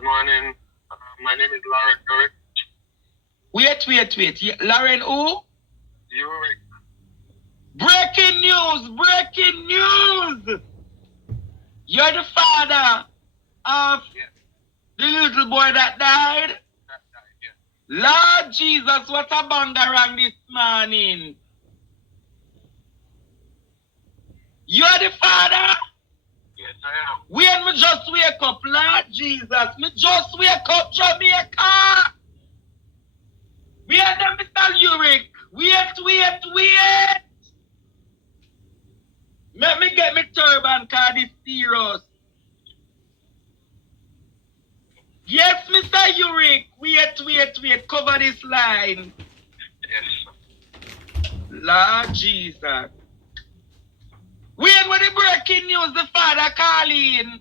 Good morning. My name is Lauren Durek. Wait. Lauren who? Durek. Breaking news! You're the father of the little boy that died? That died, yeah. Lord Jesus, what a bangarang this morning. You're the father? Yes, I am. When me just wake up, Lord Jesus, me just wake up, Jamaica. Wait them, Mr. Uric. Wait. Let me get me turban, cause it's serious. Yes, Mr. Uric. Wait. Cover this line. Yes. Lord Jesus. When the breaking news, the father calling.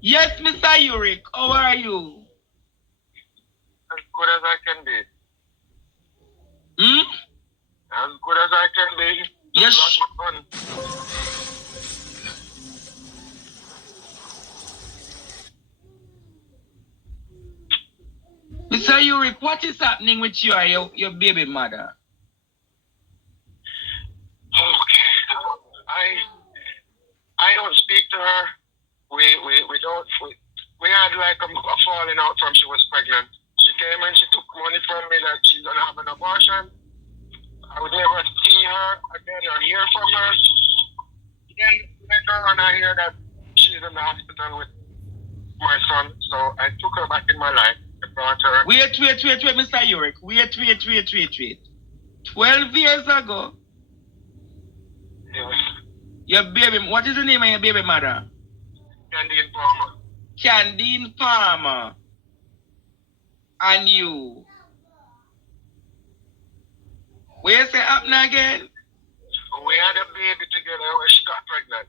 Yes, Mr. Uric. How are you? As good as I can be. Hmm? As good as I can be. Yes. Lost my gun. Mr. Uric, what is happening with you and your baby mother? Okay. I don't speak to her. We had like a falling out from she was pregnant. She came and she took money from me that she's gonna have an abortion. I would never see her again or hear from her. Then later on I hear that she's in the hospital with my son. So I took her back in my life. I brought her. Wait, Mr. Uric. Wait. 12 years ago, Yes. your baby, what is the name of your baby mother? Candean Palmer. Candean Palmer. And you. Where's it happening again? We had a baby together when she got pregnant.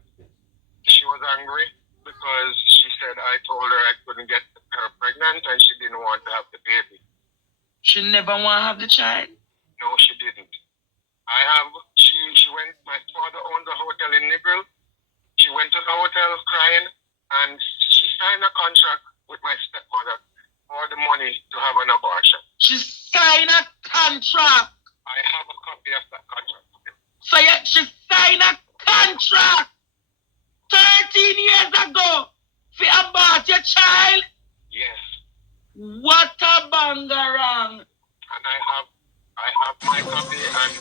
She was angry because she said I told her I couldn't get her pregnant and she didn't want to have the baby. She never want to have the child? No, she didn't. She went, my father owns a hotel in Negril. She went to the hotel crying and she signed a contract with my stepmother for the money to have an abortion. She signed a contract. I have a copy of that contract. So she signed a contract 13 years ago for abort your child? Yes. What a bangarang. And I have my copy and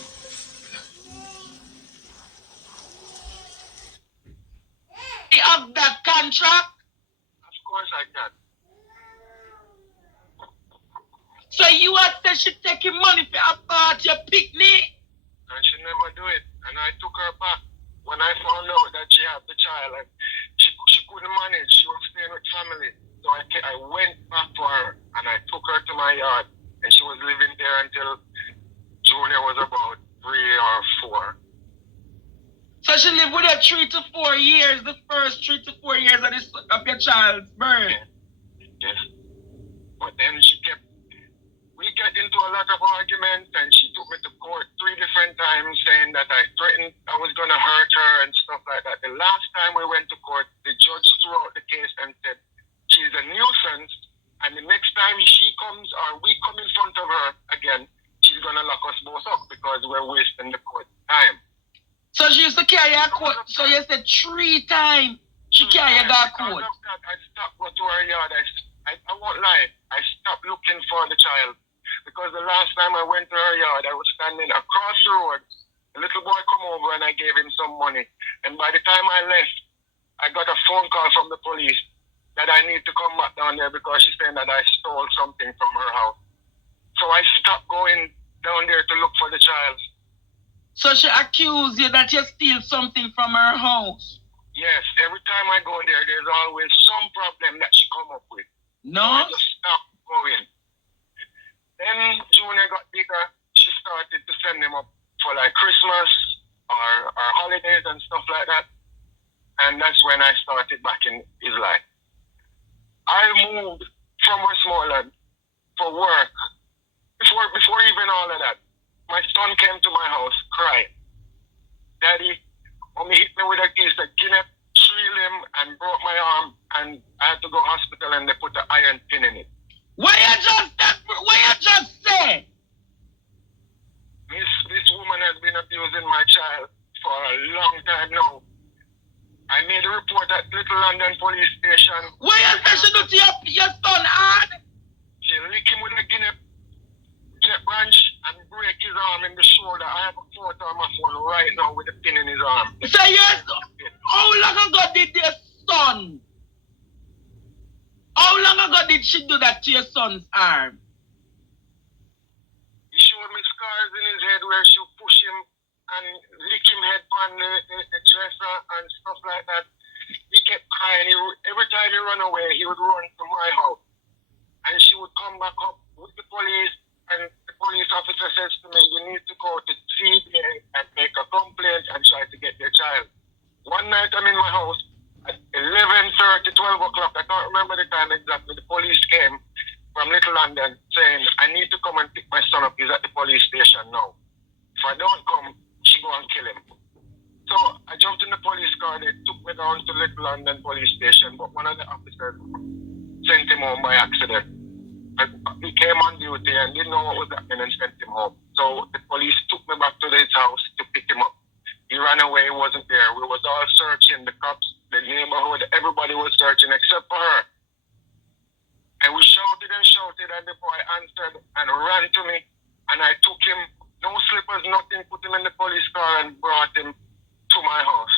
of that contract? of course I can. So you had said she taking money for abort your picnic? And she never do it. And I took her back when I found out that she had the child and she couldn't manage. She was staying with family. So I went back for her and I took her to my yard and she was living there until Junior was about 3 or 4. So she lived with her 3 to 4 years, the first 3 to 4 years of your child's birth. Yes. But then we got into a lot of arguments and she took me to court 3 different times saying that I threatened I was going to hurt her and stuff like that. The last time we went to court, the judge threw out the case and said, she's a nuisance and the next time she comes or we come in front of her again, she's going to lock us both up because we're wasting the court time. So she used to carry her court. So you said 3 times she carry her court. Because of that, I stopped going to her yard. I won't lie. I stopped looking for the child. Because the last time I went to her yard, I was standing across the road. A little boy come over and I gave him some money. And by the time I left, I got a phone call from the police that I need to come back down there because she's saying that I stole something from her house. So I stopped going down there to look for the child. So she accused you that you steal something from her house? Yes, every time I go there, there's always some problem that she come up with. No? So I just stopped going. Then Junior got bigger. She started to send him up for like Christmas or holidays and stuff like that. And that's when I started back in his life. I moved from Westmoreland for work. Before even all of that, my son came to my house crying. Daddy, mommy hit me with a piece of Guinness, 3 limb go hospital and they put an iron pin in it. What you just say? This woman has been abusing my child for a long time now. I made a report at Little London police station. What you say she do to your son hard? She lick him with a guinea branch and break his arm in the shoulder. I have a photo on my phone right now with a pin in his arm. So yes, how long ago did your son? How long ago did she do that to your son's arm? He showed me scars in his head where she would push him and lick him head on the dresser and stuff like that. He kept crying. Every time he ran away, he would run to my house. And she would come back up with the police, and the police officer says to me, you need to go to CBA and make a complaint and try to get your child. One night I'm in my house at 11:30, 12 o'clock. I can't remember the time exactly. The police came from Little London saying, I need to come and pick my son up. He's at the police station now. If I don't come, she go and kill him. So I jumped in the police car. They took me down to Little London police station, but one of the officers sent him home by accident. He came on duty and didn't know what was happening and sent him home. So the police took me back to his house to pick him up. He ran away, he wasn't there. We was all searching, the cops, the neighborhood, everybody was searching except for her. And we shouted and shouted, and the boy answered and ran to me. And I took him, no slippers, nothing, put him in the police car and brought him to my house.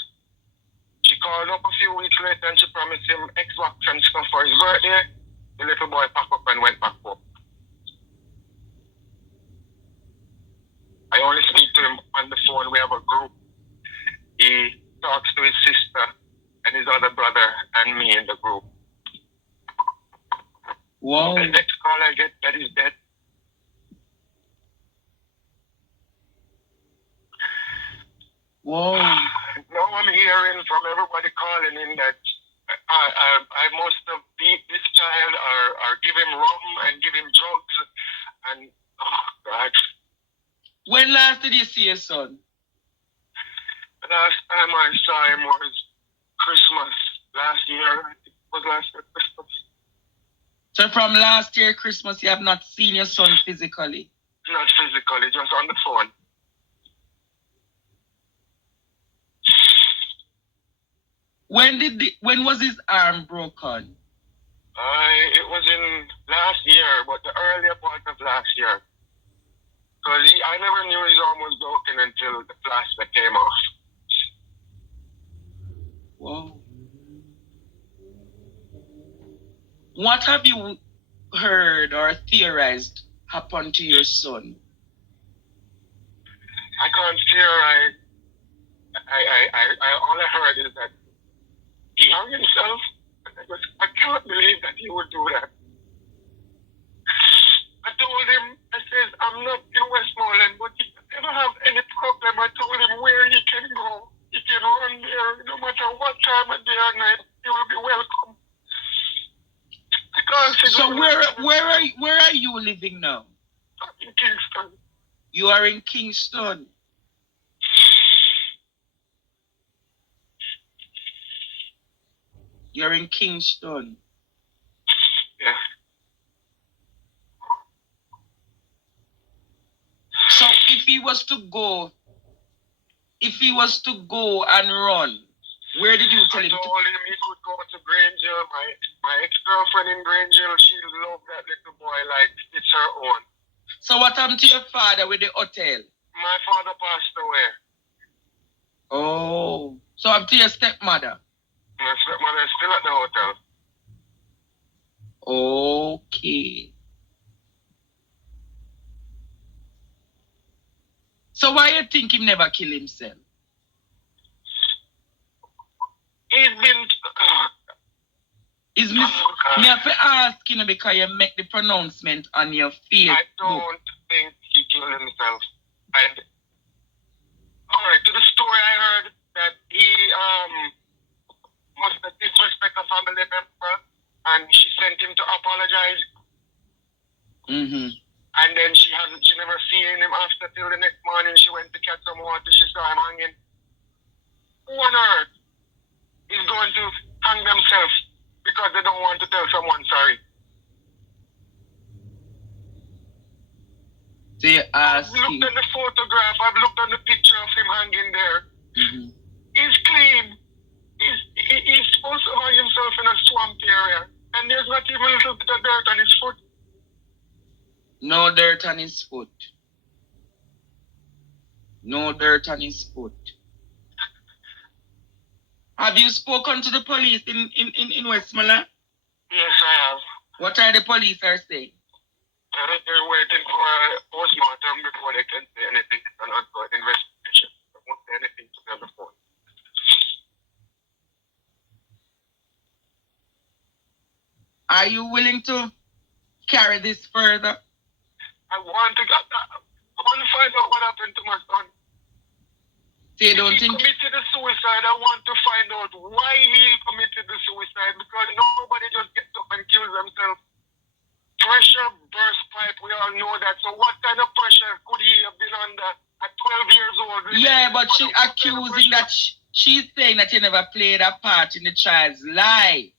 She called up a few weeks later and she promised him Xbox and stuff for his birthday. The little boy packed up and went back home. I only speak to him on the phone. We have a group. He talks to his sister and his other brother and me in the group. Wow. The next call I get that he's dead. Whoa. Now I'm hearing from everybody calling in that I must have beat this child or give him rum and give him drugs. And, oh, God. When last did you see your son? The last time I saw him was Christmas last year. I think it was last year Christmas. So from last year Christmas, you have not seen your son physically? Not physically, just on the phone. When was his arm broken? It was in last year, but the earlier part of last year. Because I never knew his arm was broken until the plaster came off. Whoa. What have you heard or theorized happened to your son? I can't theorize. All I heard is that he hung himself. I can't believe that he would do that. I told him, I said, I'm not in Westmoreland, but if you ever have any problem, I told him where he can go. He can run there, no matter what time of day or night, he will be welcome. So where are you living now? I'm in Kingston. You are in Kingston. You're in Kingston. Yeah. So if he was to go and run, where did you tell him to? I told him he could go to Granger. My ex-girlfriend in Granger, she loved that little boy like it's her own. So what happened to your father with the hotel? My father passed away. Oh. So up to your stepmother? My stepmother is still at the hotel. Okay. So why you think he never kill himself? He's been... Me have to ask you because you make the pronouncement on your Facebook. I don't think he killed himself. Alright, to the story I heard that he must have disrespected a family member and she sent him to apologize. Mm-hmm. And then she never seen him after till the next morning. She went to catch some water. She saw him hanging. Who on earth is going to hang themselves because they don't want to tell someone sorry. I've looked at the photograph, I've looked at the picture of him hanging there. Mm-hmm. He's clean. He's supposed to hang himself in a swamp area, and there's not even a little bit of dirt on his foot. No dirt on his foot. No dirt on his foot. Have you spoken to the police in Westmoreland? Yes, I have. What are the police are saying? They're waiting for a postmortem before they can say anything. It's an ongoing investigation. They won't say anything to them before. Are you willing to carry this further? I want to find out what happened to my son. They If don't he think committed a suicide, I want to find out why he committed the suicide, because nobody just gets up and kills themselves. Pressure burst pipe, we all know that. So what kind of pressure could he have been under at 12 years old? Yeah, but she's accusing that she's saying that you never played a part in the child's life.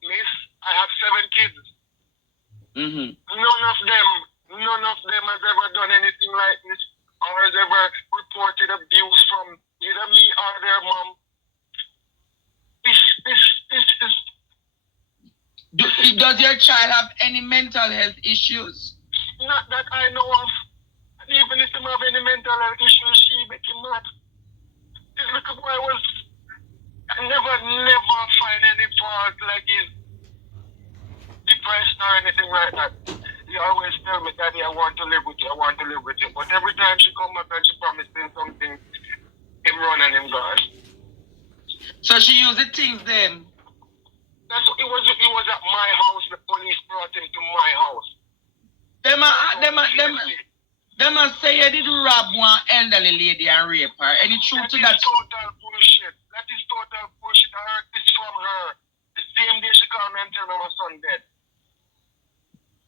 Miss, I have 7 kids. Mm-hmm. None of them has ever done anything like this, or has ever reported abuse from either me or their mom. This is... Does your child have any mental health issues? Not that I know of. And even if he have any mental health issues, she make him mad. This little boy was... I never find any fault like he's depressed or anything like that. He always tell me, Daddy, I want to live with you, I want to live with you. But every time she come back and she promised him something, him run and him gone. So she used the things then? That's what, it was at my house, the police brought him to my house. Them say you did rob one elderly lady and rape her. Any truth to that? That is total bullshit. That is total bullshit. I heard this from her. The same day she called me and told me my son dead.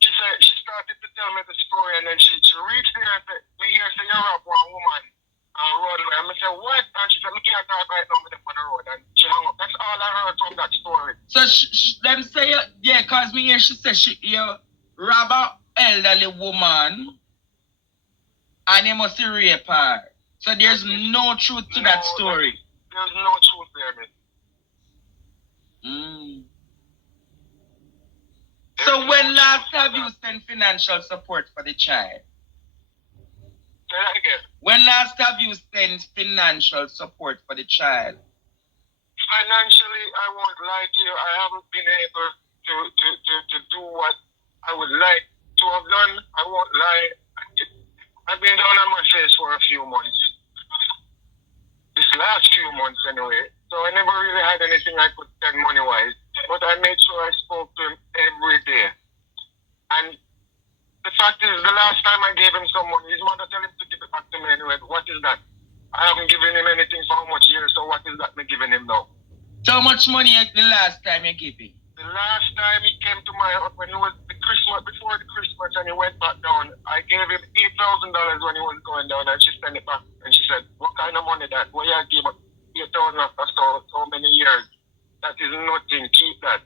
She said, she started to tell me the story, and then she reached there and said, me here say you rob one woman on the road. And I said, what? And she said, look at that right now with them on the road. And she hung up. That's all I heard from that story. So them say, yeah, cause me here she said you rob an elderly woman and you must rape her. So there's no truth to that story. There's no truth there, man. So when last have you sent financial support for the child? Say that again. When last have you sent financial support for the child? Financially, I won't lie to you. I haven't been able to do what I would like to have done. I won't lie. I've been down on my face for a few months. This last few months anyway. So I never really had anything I could spend money-wise. But I made sure I spoke to him every day. And the fact is, the last time I gave him some money, his mother told him to give it back to me anyway. What is that? I haven't given him anything for how much years, so what is that me giving him now? So much money the last time you gave him? The last time he came to my house, when it was the Christmas, before the Christmas, and he went back down, I gave him $8,000 when he was going down, and she sent it back. And she said, what kind of money that? Well, you gave up 8,000 after so many years. That is nothing. Keep that.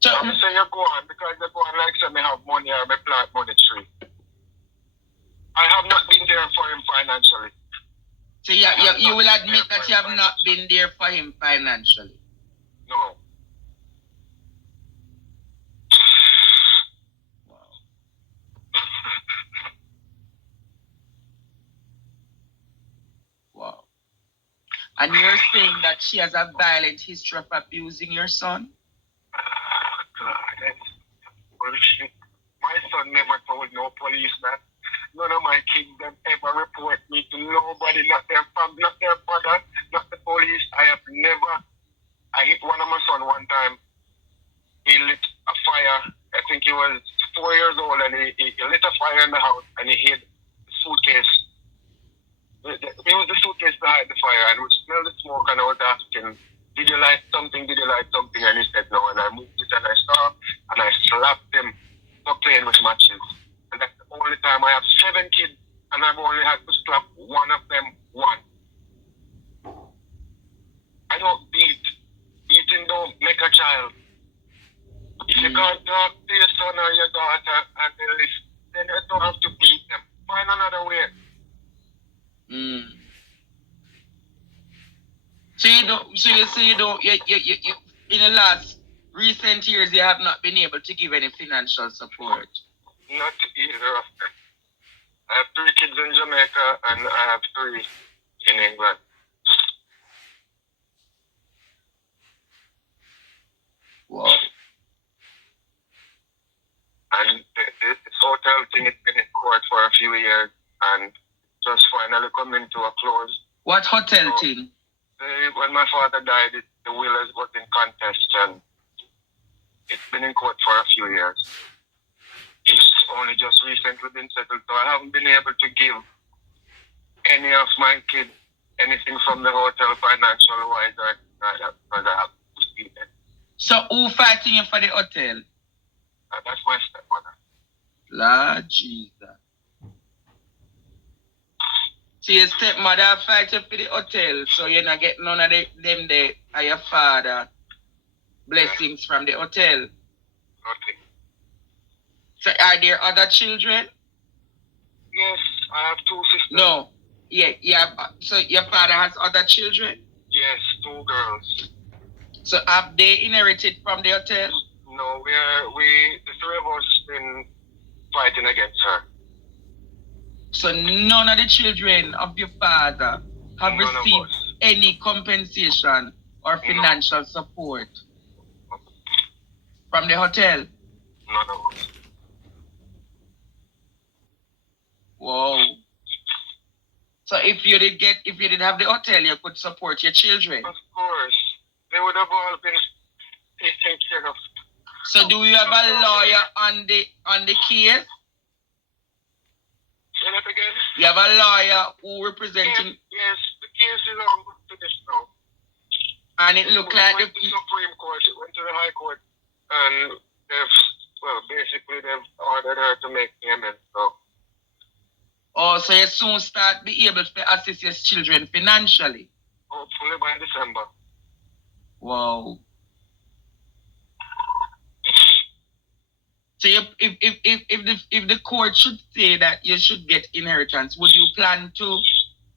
So I'm saying you go on, because you go on like say me have money or me plant money tree. I have not been there for him financially. So you will admit that you have not been there for him financially? No. Wow. And you're saying that she has a violent history of abusing your son? God, that's bullshit. My son never told no police that. None of my kids have ever report me to nobody, not their family, not their father, not the police. I hit one of my son one time. He lit a fire. I think he was 4 years old, and he lit a fire in the house, and he hid the suitcase. He used the suitcase to hide the fire, and we smelled the smoke, and I was asking, did you light something? Did you light something? And he said no, and I moved it, and I saw, and I slapped him for playing with matches. And that's the only time. I have 7 kids, and I've only had to slap one of them once. I don't beat. Beating don't make a child. You can't talk to your son or your daughter and they listen. Then you don't have to beat them. Find another way. So you in the last recent years you have not been able to give any financial support. Not either of them. I have 3 kids in Jamaica and I have 3 in England. Wow. And this hotel thing has been in court for a few years and just finally coming to a close. What hotel thing? When my father died, the will was in contest and it's been in court for a few years. It's only just recently been settled, so I haven't been able to give any of my kids anything from the hotel financial wise or because I have to see it. So who fighting you for the hotel? That's my stepmother. Lord Jesus. So your stepmother fighting for the hotel, so you're not getting none of them there and your father blessings from the hotel. Nothing. So are there other children? Yes, I have 2 sisters. No. Yeah. So your father has other children? Yes, 2 girls. So have they inherited from the hotel? No, the 3 of us been fighting against her. So none of the children of your father have received any compensation or financial support from the hotel? None of us. Whoa. So if you did have the hotel, you could support your children? Of course. They would have all been taken care of. So do you have a lawyer on the case? Say that again? You have a lawyer who representing... Yes, the case is on to this now. And it looked like... It went to the Supreme Court, it went to the High Court, and they've ordered her to make payments, so... Oh, so you soon start be able to assist your children financially? Hopefully by December. Wow. So if the court should say that you should get inheritance, would you plan to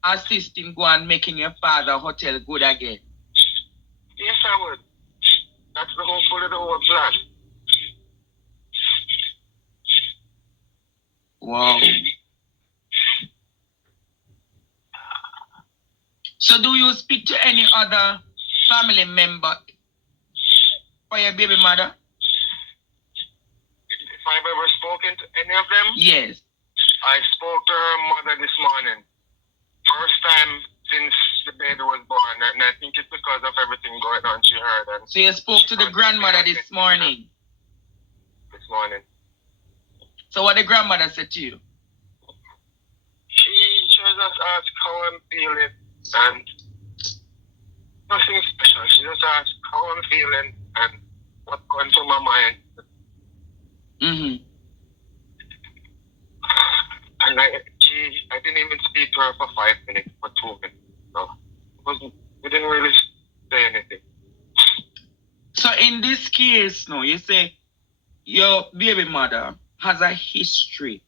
assist in go and making your father hotel good again? Yes, I would. That's hopefully the whole plan. Wow. So do you speak to any other family member for your baby mother? If I've ever spoken to any of them? Yes. I spoke to her mother this morning. First time since the baby was born, and I think it's because of everything going on she heard. And so you spoke to the grandmother this morning? This morning. So what the grandmother said to you? She just asked how I'm feeling, and nothing special. She just asked how I'm feeling and what's going through my mind. Mm-hmm. And I didn't even speak to her for 5 minutes, for 2 minutes. So we didn't really say anything. So in this case, no, you say your baby mother has a history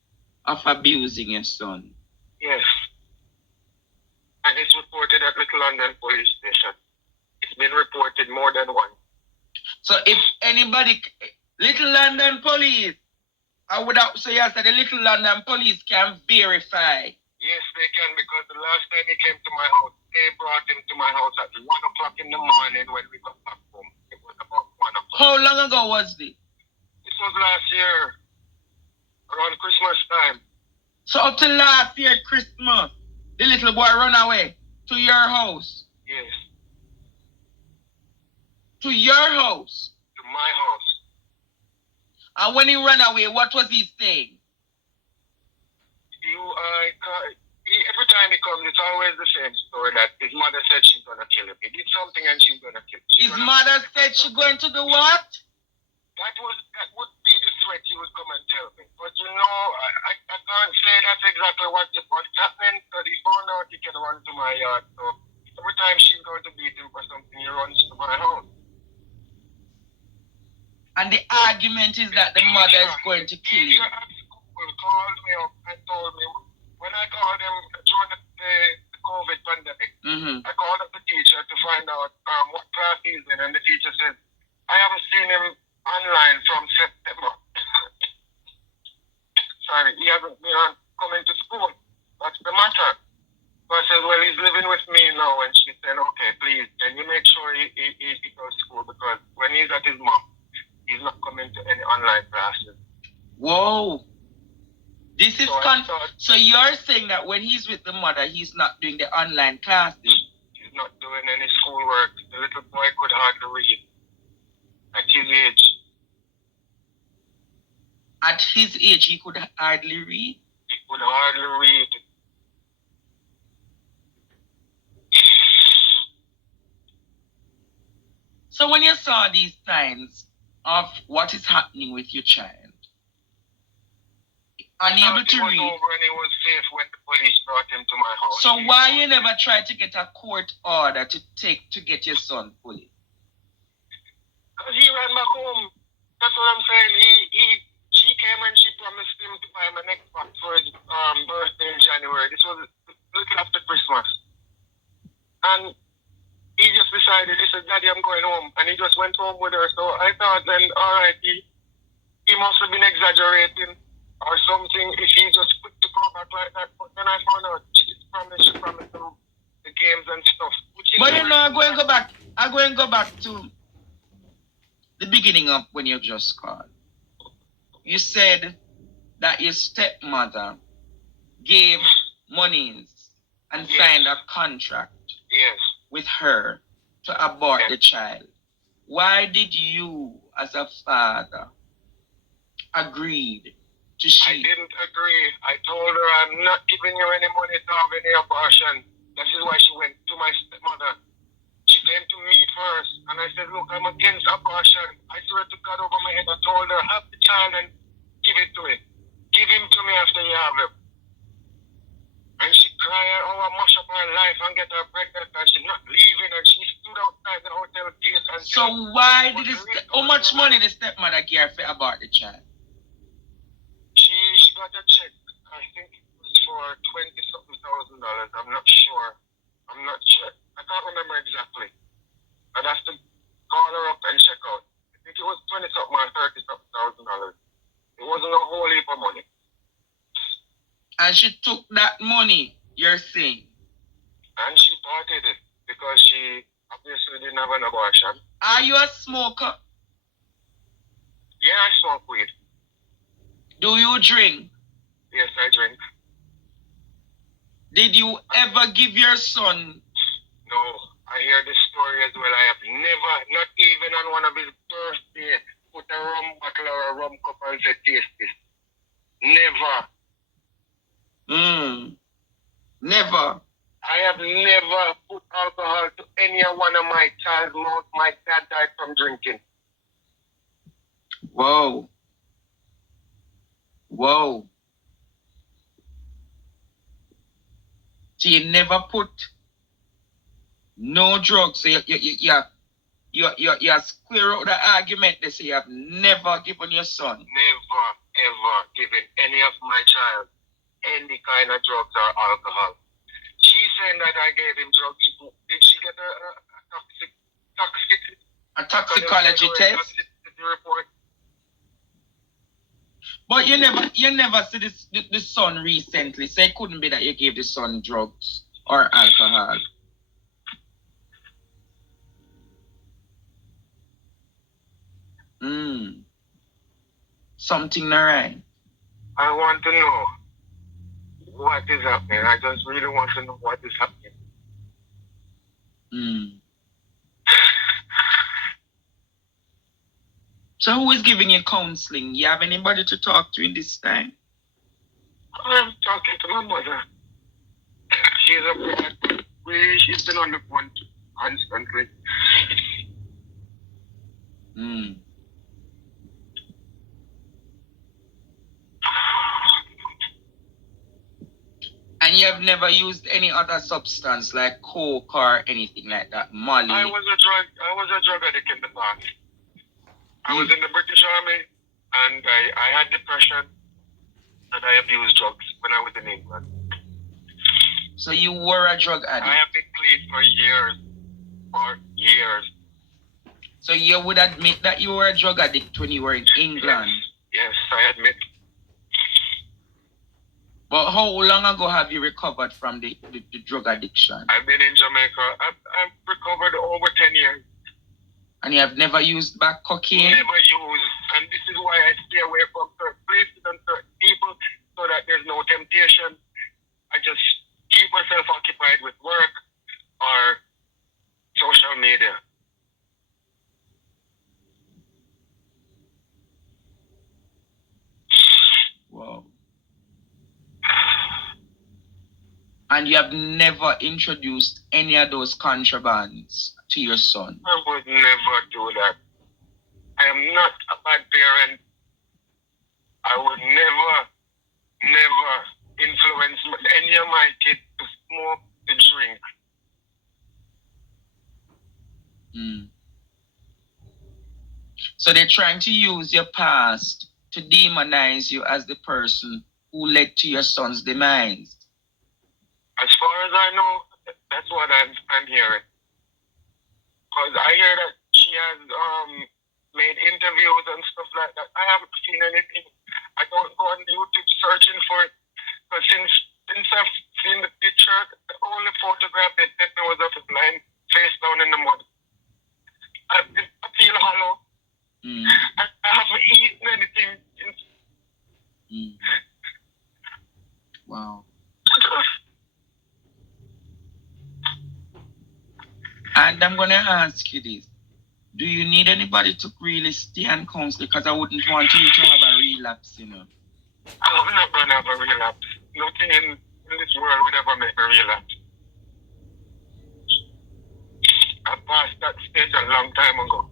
of abusing your son. Yes. And it's reported at Little London Police Station. It's been reported more than once. So if anybody, Little London Police, I would have say yes that the Little London Police can verify. Yes, they can, because the last time he came to my house, they brought him to my house at 1 o'clock in the morning when we got back home. It was about 1 o'clock. How long ago was this? This was last year, around Christmas time. So up to last year Christmas, the little boy run away to your house? Yes. To your house? To my house. And when he ran away, what was he saying? Every time he comes, it's always the same story that his mother said she's going to kill him. He did something and she's going to kill him. His mother said she's going to do what? That would be the threat he would come and tell me. But I can't say that's exactly what's happening, because he found out he can run to my yard. So every time she's going to beat him for something, he runs to my house. And the argument is that the mother is going to kill you. Teacher at school called me up and told me, when I called him during the COVID pandemic, I called up the teacher to find out what class he's in, and the teacher said, I haven't seen him online from September. Sorry, he hasn't been coming to school. What's the matter? So I said, well, he's living with me now. And she said, okay, please, can you make sure he goes to school? Because when he's at his mom, he's not coming to any online classes. Whoa. This is so you're saying that when he's with the mother, he's not doing the online classes? He's not doing any schoolwork. The little boy could hardly read at his age. At his age, he could hardly read? He could hardly read. So when you saw these signs of what is happening with your child, unable to read, over and he was safe when the police brought him to my house. So why you never tried to get a court order to get your son fully? Because he ran back home. That's what I'm saying. She came and she promised him to buy him an Xbox for his birthday in January. This was a little after Christmas. And he just decided, he said, Daddy, I'm going home. And he just went home with her. So I thought then, all right, he must have been exaggerating or something if he just quick to go back like that. But then I found out she promised him the games and stuff. But you know, I'm going to go back to the beginning of when you just called. You said that your stepmother gave monies and signed a contract with her to abort the child. Why did you, as a father, agree to I didn't agree. I told her I'm not giving you any money to have any abortion. This is why she went to my stepmother. She came to me first, and I said, look, I'm against abortion. I swear to God over my head, I told her, have the child and give it to me. Give him to me after you have him. And she cried, oh, I mash up her life and get her pregnant, and she's not leaving, and she stood outside the hotel gate. And so why did how much money the stepmother gave for about the child? She got a check. I think it was for $20-something thousand. I'm not sure. I can't remember exactly. I'd have to call her up and check out. I think it was $20-something or $30-something thousand. It wasn't a whole heap of money. And she took that money, you're saying? And she parted it because she obviously didn't have an abortion. Are you a smoker? Yeah, I smoke weed. Do you drink? Yes, I drink. Did you ever give your son? No, I hear this story as well. I have never, not even on one of his birthdays, put a rum bottle or a rum cup and said, taste this. Never. Never. I have never put alcohol to any one of my child's mouth. My dad died from drinking. Whoa. So you never put no drugs. So you square out the argument. They say you have never given your son. Never, ever given any of my child any kind of drugs or alcohol. She's saying that I gave him drugs. Did she get a toxicology test? Toxicity report? But you never see the son recently, so it couldn't be that you gave the son drugs or alcohol. Something not right. I want to know what is happening. I just really want to know what is happening. So who is giving you counseling? You have anybody to talk to in this time? I'm talking to my mother. She's abroad. She's been on the phone constantly. And you have never used any other substance like coke or anything like that? Molly? I was a drug addict in the past. I was in the British Army, and I had depression, and I abused drugs when I was in England. So you were a drug addict? I have been clean for years. So you would admit that you were a drug addict when you were in England? Yes, I admit. But how long ago have you recovered from the drug addiction? I've been in Jamaica. I've recovered over 10 years. And you have never used back cocaine? Never used. And this is why I stay away from certain places and certain people, so that there's no temptation. I just keep myself occupied with work or social media. Wow. And you have never introduced any of those contrabands to your son? I would never do that. I am not a bad parent. I would never influence any of my kids to smoke, to drink. So they're trying to use your past to demonize you as the person who led to your son's demise. As far as I know, that's what I'm hearing. Because I hear that she has made interviews and stuff like that. I haven't seen anything. I don't go on YouTube searching for it. But since I've seen the picture, the only photograph they sent me was of his lying face down in the mud. I feel hollow. I haven't eaten anything since. Wow. And I'm going to ask you this. Do you need anybody to really stay and counsel? Because I wouldn't want you to have a relapse, you know. I'm not going to have a relapse. Nothing in this world would ever make a relapse. I passed that stage a long time ago.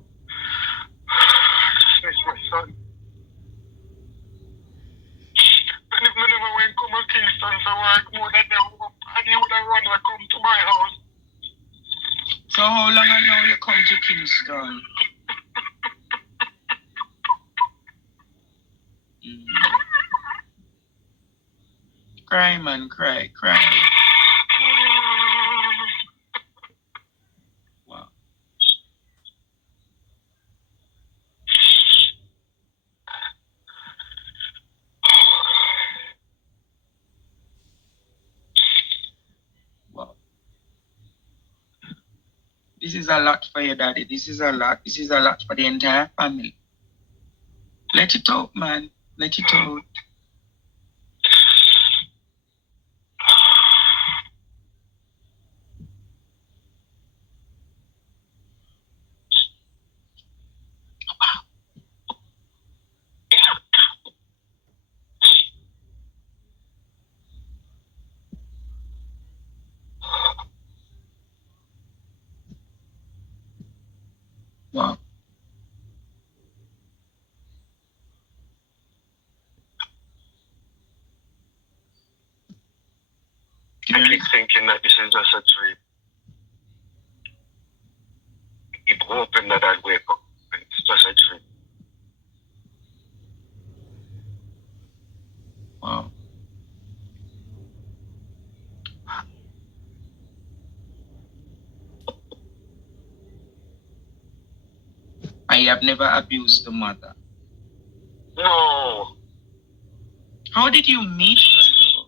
I just miss my son. And if I never went come to Kingston for work, more than they would, and he would have run and come to my house. So how long ago you come to Kingston? Cry, man, cry. Wow. Wow. This is a lot for your daddy. This is a lot. This is a lot for the entire family. Let it out, man. Let it out. Wow. I keep thinking that this is just a dream. I keep hoping that I'd wake up and it's just a dream. Wow. I have never abused the mother. No. How did you meet her, though?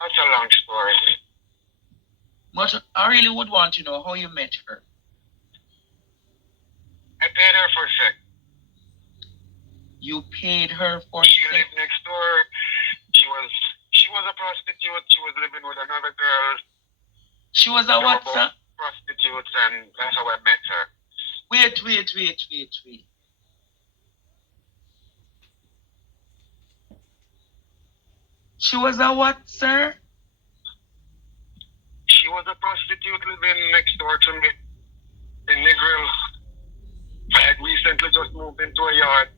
That's a long story. But I really would want to know how you met her. I paid her for sex. You paid her for She sex? lived next door. She was a prostitute. She was living with another girl. She was a what, sir? Prostitutes, and that's how I met her. Wait. She was a what, sir? She was a prostitute living next door to me in Negril. I had recently just moved into a yard,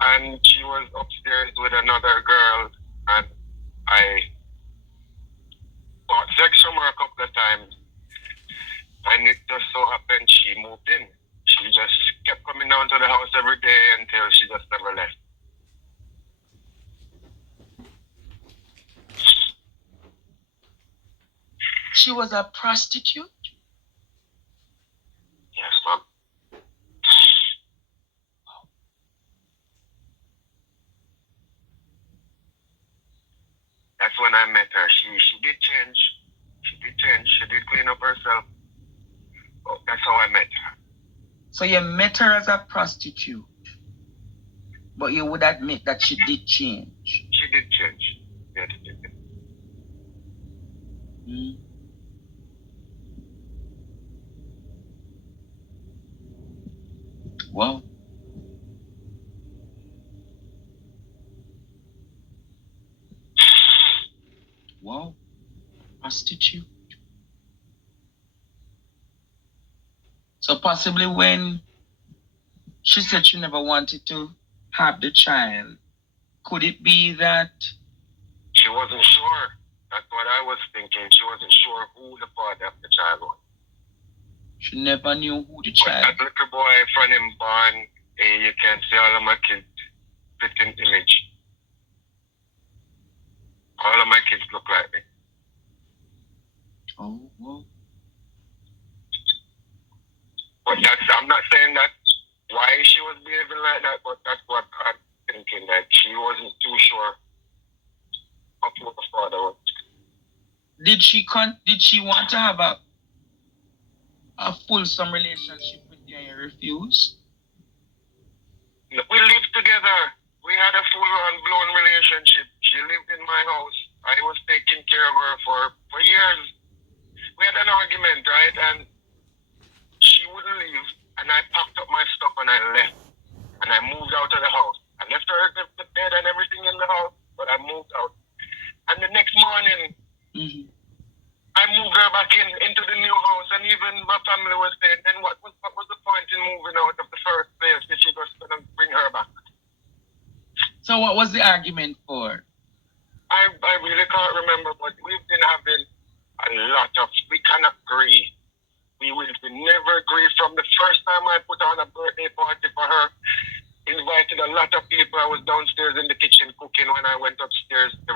and she was upstairs with another girl, and I bought sex from her a couple the time. And it just so happened she moved in. She just kept coming down to the house every day until she just never left. She was a prostitute? Yes, ma'am. That's when I met her. She did change. She did change. She did clean up herself. But that's how I met her. So you met her as a prostitute, but you would admit that she did change. She did change. Yes, she did. Mm. Wow. Wow. Prostitute. So possibly when she said she never wanted to have the child, could it be that She wasn't sure. That's what I was thinking. She wasn't sure who the father of the child was. she never knew who the But child that little boy from him born, you can see all of my kids written image. All of my kids look like me. Oh, wow. But I'm not saying that why she was behaving like that, but that's what I'm thinking, that she wasn't too sure of who the father was. Did she want to have a fulsome relationship with you and you refused? We lived together. We had a full-on blown relationship. She lived in my house. I was taking care of her for years. We had an argument, right? And she wouldn't leave. And I packed up my stuff and I left. And I moved out of the house. I left her the bed and everything in the house, but I moved out. And the next morning, I moved her back into the new house, and even my family was saying, then what was the point in moving out of the first place if you just gonna bring her back? So what was the argument for? I really can't remember, but we've been having a lot of, we cannot agree. We never agree. From the first time I put on a birthday party for her, invited a lot of people. I was downstairs in the kitchen cooking. When I went upstairs, the